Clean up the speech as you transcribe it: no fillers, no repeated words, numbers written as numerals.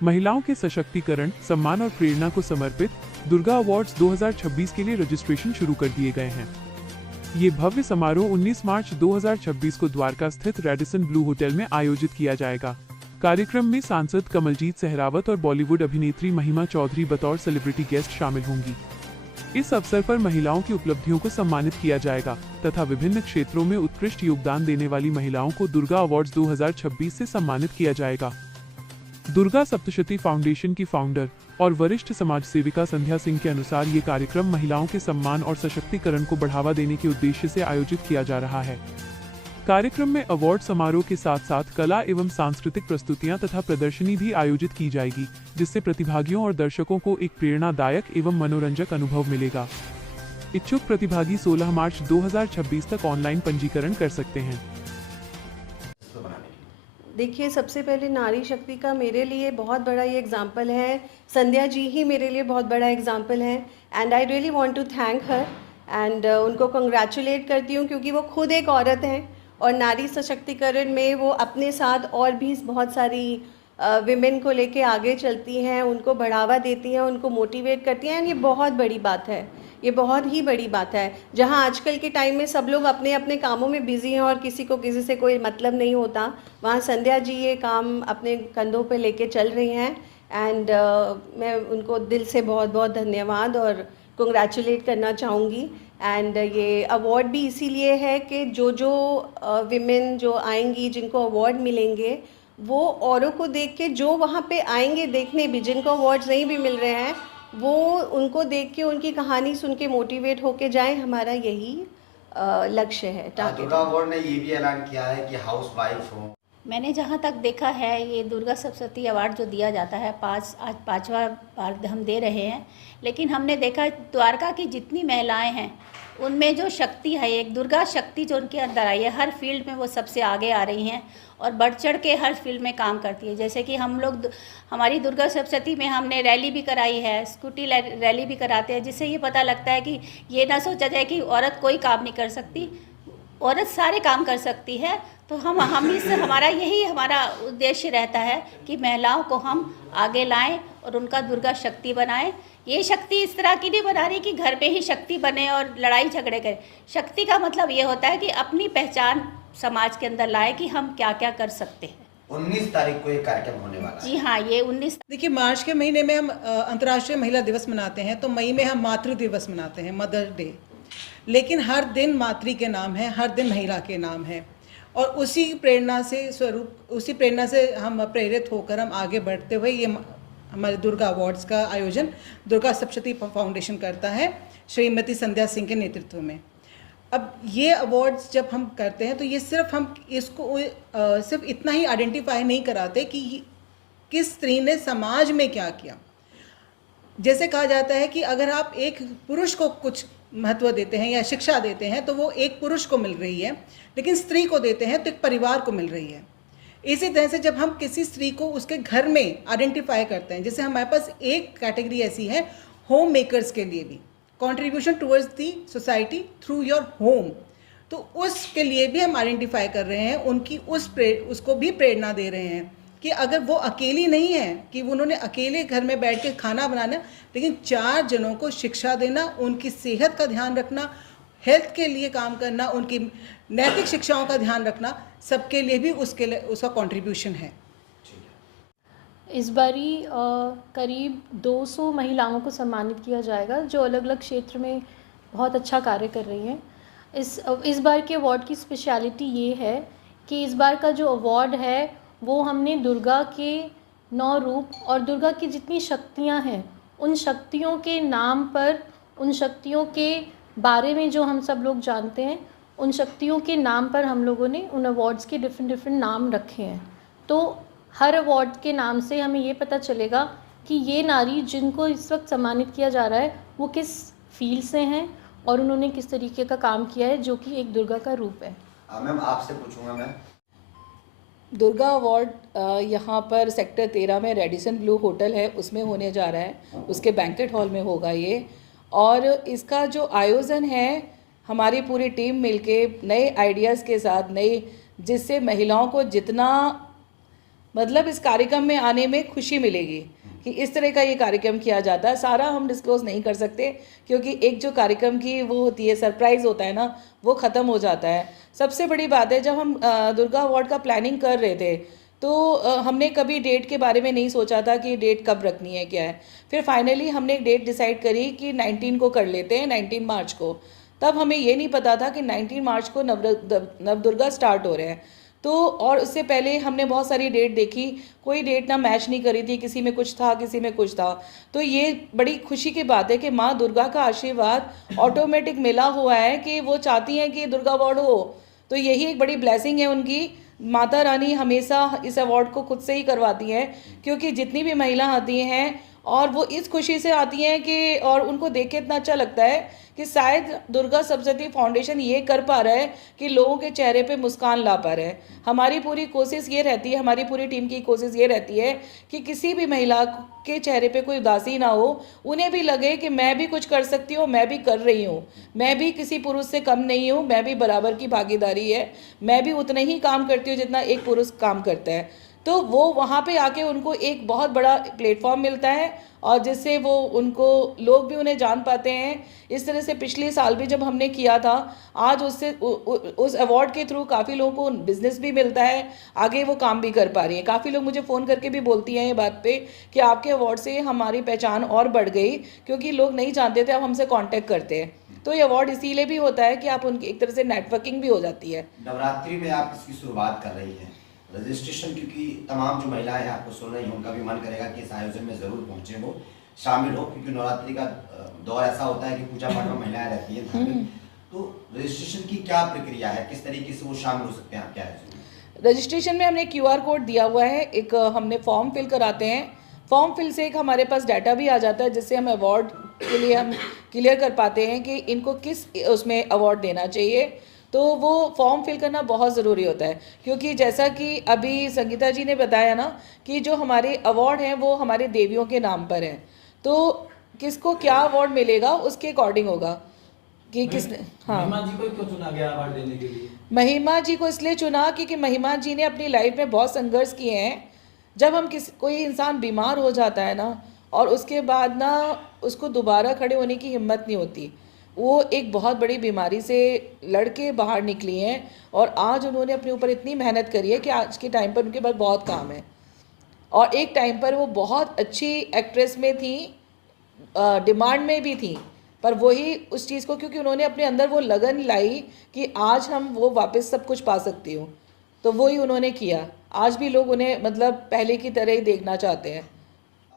महिलाओं के सशक्तिकरण, सम्मान और प्रेरणा को समर्पित दुर्गा अवार्ड्स 2026 के लिए रजिस्ट्रेशन शुरू कर दिए गए हैं। ये भव्य समारोह 19 मार्च 2026 को द्वारका स्थित रेडिसन ब्लू होटल में आयोजित किया जाएगा। कार्यक्रम में सांसद कमलजीत सहरावत और बॉलीवुड अभिनेत्री महिमा चौधरी बतौर सेलिब्रिटी गेस्ट शामिल होंगी। इस अवसर पर महिलाओं की उपलब्धियों को सम्मानित किया जाएगा तथा विभिन्न क्षेत्रों में उत्कृष्ट योगदान देने वाली महिलाओं को दुर्गा अवार्ड्स 2026 से सम्मानित किया जाएगा। दुर्गा सप्तशती फाउंडेशन की फाउंडर और वरिष्ठ समाज सेविका संध्या सिंह के अनुसार ये कार्यक्रम महिलाओं के सम्मान और सशक्तिकरण को बढ़ावा देने के उद्देश्य से आयोजित किया जा रहा है। कार्यक्रम में अवार्ड समारोह के साथ साथ कला एवं सांस्कृतिक प्रस्तुतियां तथा प्रदर्शनी भी आयोजित की जाएगी, जिससे प्रतिभागियों और दर्शकों को एक प्रेरणादायक एवं मनोरंजक अनुभव मिलेगा। इच्छुक प्रतिभागी 16 मार्च 2026 तक ऑनलाइन पंजीकरण कर सकते हैं। देखिए, सबसे पहले नारी शक्ति का मेरे लिए बहुत बड़ा ये एग्जाम्पल है। संध्या जी ही मेरे लिए बहुत बड़ा एग्जाम्पल है and I really want to thank her and उनको कंग्रेचुलेट करती हूँ, क्योंकि वो खुद एक औरत हैं और नारी सशक्तिकरण में वो अपने साथ और भी बहुत सारी विमेन को लेके आगे चलती हैं, उनको बढ़ावा देती हैं, उनको मोटिवेट करती हैं। ये बहुत बड़ी बात है, ये बहुत ही बड़ी बात है। जहाँ आजकल के टाइम में सब लोग अपने अपने कामों में बिज़ी हैं और किसी को किसी से कोई मतलब नहीं होता, वहाँ संध्या जी ये काम अपने कंधों पे लेके चल रही हैं एंड मैं उनको दिल से बहुत बहुत धन्यवाद और कंग्रेचुलेट करना चाहूँगी। एंड ये अवार्ड भी इसीलिए है कि जो विमेन जो आएंगी, जिनको अवार्ड मिलेंगे, वो औरों को देख के, जो वहाँ पे आएंगे देखने भी, जिनको अवार्ड्स नहीं भी मिल रहे हैं, वो उनको देख के, उनकी कहानी सुन के मोटिवेट होके जाएं। हमारा यही लक्ष्य है, टारगेट। दुर्गा अवार्ड ने ये भी ऐलान किया है कि हाउस वाइफ हो। मैंने जहाँ तक देखा है, ये दुर्गा सप्तशती अवार्ड जो दिया जाता है, आज 5वां बार हम दे रहे हैं, लेकिन हमने देखा द्वारका की जितनी महिलाएं हैं उनमें जो शक्ति है, एक दुर्गा शक्ति जो उनके अंदर आई है, हर फील्ड में वो सबसे आगे आ रही हैं और बढ़ चढ़ के हर फील्ड में काम करती है। जैसे कि हम लोग हमारी दुर्गा सप्तशती में हमने रैली भी कराई है, स्कूटी रैली भी कराते हैं, जिससे ये पता लगता है कि ये ना सोचा जाए कि औरत कोई काम नहीं कर सकती, औरत सारे काम कर सकती है। तो हम इस हमारा यही हमारा उद्देश्य रहता है कि महिलाओं को हम आगे लाएं और उनका दुर्गा शक्ति बनाएं। ये शक्ति इस तरह की नहीं बना रही कि घर पे ही शक्ति बने और लड़ाई झगड़े करें। शक्ति का मतलब ये होता है कि अपनी पहचान समाज के अंदर लाए कि हम क्या क्या कर सकते हैं। 19 तारीख को ये कार्यक्रम होने वाला है। जी हाँ, ये 19। देखिए, मार्च के महीने में हम अंतर्राष्ट्रीय महिला दिवस मनाते हैं, तो मई में हम मातृ दिवस मनाते हैं, मदर डे। लेकिन हर दिन मातृ के नाम है, हर दिन महिला के नाम है, और उसी प्रेरणा से हम प्रेरित होकर हम आगे बढ़ते हुए ये हमारे दुर्गा अवार्ड्स का आयोजन दुर्गा सप्तशती फाउंडेशन करता है, श्रीमती संध्या सिंह के नेतृत्व में। अब ये अवार्ड्स जब हम करते हैं तो ये सिर्फ हम इसको सिर्फ इतना ही आइडेंटिफाई नहीं कराते कि किस स्त्री ने समाज में क्या किया। जैसे कहा जाता है कि अगर आप एक पुरुष को कुछ महत्व देते हैं या शिक्षा देते हैं तो वो एक पुरुष को मिल रही है, लेकिन स्त्री को देते हैं तो एक परिवार को मिल रही है। इसी तरह से जब हम किसी स्त्री को उसके घर में आइडेंटिफाई करते हैं, जैसे हमारे पास एक कैटेगरी ऐसी है होम मेकर्स के लिए भी, contribution towards the society through your home, तो उसके लिए भी हम आइडेंटिफाई कर रहे हैं, उनकी उसको भी प्रेरणा दे रहे हैं कि अगर वो अकेली नहीं है कि उन्होंने अकेले घर में बैठ के खाना बनाना, लेकिन 4 जनों को शिक्षा देना, उनकी सेहत का ध्यान रखना, हेल्थ के लिए काम करना, उनकी नैतिक शिक्षाओं का ध्यान रखना, सबके लिए भी उसका कंट्रीब्यूशन है। इस बारी करीब 200 महिलाओं को सम्मानित किया जाएगा जो अलग अलग क्षेत्र में बहुत अच्छा कार्य कर रही हैं। इस बार के अवार्ड की स्पेशलिटी ये है कि इस बार का जो अवार्ड है वो हमने दुर्गा के 9 रूप और दुर्गा की जितनी शक्तियां हैं उन शक्तियों के नाम पर, उन शक्तियों के बारे में जो हम सब लोग जानते हैं, उन शक्तियों के नाम पर हम लोगों ने उन अवार्ड्स के डिफरेंट नाम रखे हैं। तो हर अवार्ड के नाम से हमें ये पता चलेगा कि ये नारी जिनको इस वक्त सम्मानित किया जा रहा है वो किस फील्ड से हैं और उन्होंने किस तरीके का काम किया है, जो कि एक दुर्गा का रूप है। मैम, आपसे पूछूंगा मैं, दुर्गा अवार्ड यहाँ पर सेक्टर 13 में रेडिसन ब्लू होटल है, उसमें होने जा रहा है, उसके बैंकेट हॉल में होगा ये। और इसका जो आयोजन है, हमारी पूरी टीम मिलके नए आइडियाज़ के साथ, नए, जिससे महिलाओं को जितना मतलब इस कार्यक्रम में आने में खुशी मिलेगी कि इस तरह का ये कार्यक्रम किया जाता है। सारा हम डिस्क्लोज नहीं कर सकते क्योंकि एक जो कार्यक्रम की वो होती है, सरप्राइज़ होता है ना, वो ख़त्म हो जाता है। सबसे बड़ी बात है, जब हम दुर्गा अवार्ड का प्लानिंग कर रहे थे तो हमने कभी डेट के बारे में नहीं सोचा था कि डेट कब रखनी है, क्या है। फिर फाइनली हमने एक डेट डिसाइड करी कि 19 को कर लेते हैं, 19 मार्च को। तब हमें ये नहीं पता था कि 19 मार्च को नवदुर्गा स्टार्ट हो रहे हैं। तो और उससे पहले हमने बहुत सारी डेट देखी, कोई डेट ना मैच नहीं करी थी, किसी में कुछ था, किसी में कुछ था। तो ये बड़ी खुशी की बात है कि माँ दुर्गा का आशीर्वाद ऑटोमेटिक मिला हुआ है कि वो चाहती हैं कि दुर्गा अवार्ड हो। तो यही एक बड़ी ब्लेसिंग है उनकी। माता रानी हमेशा इस अवार्ड को खुद से ही करवाती हैं, क्योंकि जितनी भी महिला आती हैं और वो इस खुशी से आती हैं कि, और उनको देख के इतना अच्छा लगता है कि शायद दुर्गा सप्तशती फाउंडेशन ये कर पा रहा है कि लोगों के चेहरे पे मुस्कान ला पा रहे हैं। हमारी पूरी कोशिश ये रहती है, हमारी पूरी टीम की कोशिश ये रहती है कि किसी भी महिला के चेहरे पे कोई उदासी ना हो, उन्हें भी लगे कि मैं भी कुछ कर सकती हूँ, मैं भी कर रही हूँ, मैं भी किसी पुरुष से कम नहीं हूँ, मैं भी बराबर की भागीदारी है, मैं भी उतना ही काम करती हूँ जितना एक पुरुष काम करता है। तो वो वहाँ पे आके उनको एक बहुत बड़ा प्लेटफॉर्म मिलता है और जिससे वो उनको लोग भी उन्हें जान पाते हैं। इस तरह से पिछले साल भी जब हमने किया था, आज उससे उस अवार्ड के थ्रू काफ़ी लोगों को बिजनेस भी मिलता है, आगे वो काम भी कर पा रही हैं। काफ़ी लोग मुझे फ़ोन करके भी बोलती हैं ये बात पे कि आपके अवार्ड से हमारी पहचान और बढ़ गई, क्योंकि लोग नहीं जानते थे, अब हमसे कॉन्टैक्ट करते हैं। तो ये अवार्ड इसीलिए भी होता है कि आप उनकी एक तरह से नेटवर्किंग भी हो जाती है। नवरात्रि में आप इसकी शुरुआत कर रही हैं, रजिस्ट्रेशन, क्योंकि तमाम जो महिलाएं आपको सुन रही हैं उनका भी मन करेगा कि इस आयोजन में ज़रूर पहुंचे, वो शामिल हो, क्योंकि नवरात्रि का दौर ऐसा होता है कि पूजा पाठ में महिलाएं रहती हैं धार्मिक। तो रजिस्ट्रेशन की क्या प्रक्रिया है, किस तरीके से वो शामिल हो सकते हैं आपके आयोजन में? रजिस्ट्रेशन में हमने QR कोड दिया हुआ है, एक हमने फॉर्म फिल कराते हैं। फॉर्म फिल से एक हमारे पास डाटा भी आ जाता है, जिससे हम अवार्ड के लिए हम क्लियर कर पाते हैं कि इनको किस उसमें अवार्ड देना चाहिए। तो वो फॉर्म फिल करना बहुत ज़रूरी होता है, क्योंकि जैसा कि अभी संगीता जी ने बताया ना कि जो हमारे अवार्ड हैं वो हमारे देवियों के नाम पर हैं, तो किसको क्या अवार्ड मिलेगा उसके अकॉर्डिंग होगा कि किसने। हाँ, महिमा जी को क्यों चुना गया अवार्ड देने के लिए? महिमा जी को इसलिए चुना क्योंकि महिमा जी ने अपनी लाइफ में बहुत संघर्ष किए हैं। जब हम कोई इंसान बीमार हो जाता है ना, और उसके बाद ना उसको दोबारा खड़े होने की हिम्मत नहीं होती, वो एक बहुत बड़ी बीमारी से लड़के बाहर निकली हैं और आज उन्होंने अपने ऊपर इतनी मेहनत करी है कि आज के टाइम पर उनके पास बहुत काम है। और एक टाइम पर वो बहुत अच्छी एक्ट्रेस में थी, डिमांड में भी थी, पर वही उस चीज़ को, क्योंकि उन्होंने अपने अंदर वो लगन लाई कि आज हम वो वापस सब कुछ पा सकती हूँ, तो वही उन्होंने किया। आज भी लोग उन्हें मतलब पहले की तरह ही देखना चाहते हैं।